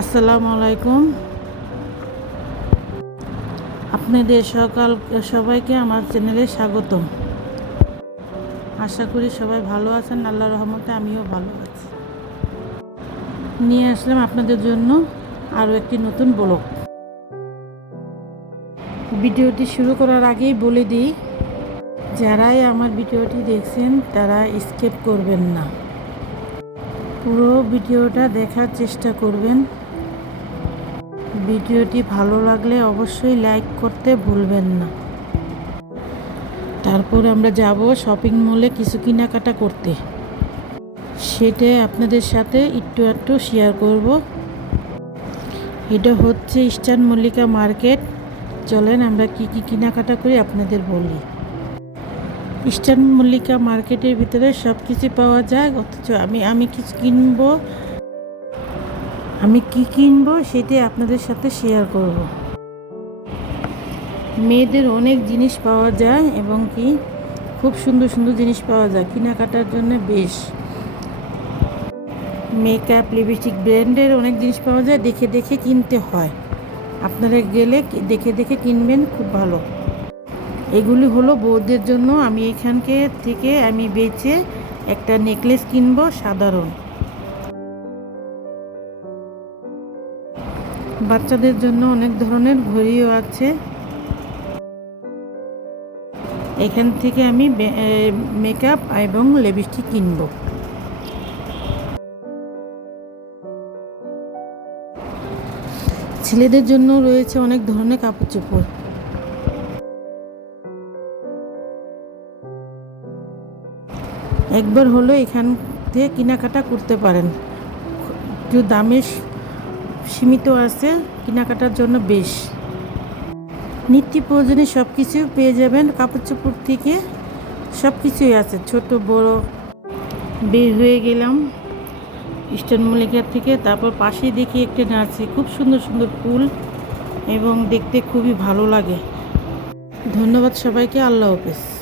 আসসালামু আলাইকুম। আপনাদের সকাল, সবাইকে আমার চ্যানেলে স্বাগতম। আশা করি সবাই ভালো আছেন আল্লাহ রহমতে আমিও ভালো আছি। নিয়ে আসলাম আপনাদের জন্য আরও একটি নতুন ব্লগ। ভিডিওটি শুরু করার আগেই বলে দিই, যারাই আমার ভিডিওটি দেখছেন তারা স্কেপ করবেন না। পুরো ভিডিওটা দেখার চেষ্টা করবেন। ভিডিওটি ভালো লাগলে অবশ্যই লাইক করতে ভুলবেন না। তারপর আমরা যাব শপিং মলে কিছু কেনাকাটা করতে। সেটা আপনাদের সাথে একটু একটু শেয়ার করব। এটা হচ্ছে ইস্টার্ন মল্লিকা মার্কেট। চলেন আমরা কি কি কেনাকাটা করি আপনাদের বলি। ইস্টার্ন মল্লিকা মার্কেটের ভিতরে সব কিছু পাওয়া যায়, অথচ আমি আমি কিছু কিনবো আমি কি কিনবো সেটাই আপনাদের সাথে শেয়ার করব। মেয়েদের অনেক জিনিস পাওয়া যায় এবং কি খুব সুন্দর সুন্দর জিনিস পাওয়া যায় কেনাকাটার জন্য বেশ। মেকআপ লিপস্টিক ব্র্যান্ডের অনেক জিনিস পাওয়া যায়, দেখে দেখে কিনতে হয়। আপনারা গেলে দেখে দেখে কিনবেন, খুব ভালো। এগুলি হলো বৌদের জন্য। আমি এখানকে থেকে আমি বেচে একটা নেকলেস কিনবো, সাধারণ। বাচ্চাদের জন্য অনেক ধরনের ঘড়িও আছে। এখান থেকে আমি মেকআপ এবং লিপস্টিক কিনবো। ছেলেদের জন্য রয়েছে অনেক ধরনের কাপড় চোপড় একবার হলো এখান থেকে কেনাকাটা করতে পারেন। একটু দামে সীমিত আছে, কেনাকাটার জন্য বেশ। নিত্য প্রয়োজনীয় সব কিছু পেয়ে যাবেন কাপড় চোপড় থেকে সব কিছুই আছে। ছোট, বড়, বের হয়ে গেলাম ইস্টার্ন মল্লিকার থেকে। তারপর পাশে দেখি একটি নার্সারি, খুব সুন্দর সুন্দর ফুল এবং দেখতে খুবই ভালো লাগে। ধন্যবাদ সবাইকে, আল্লাহ হাফেজ।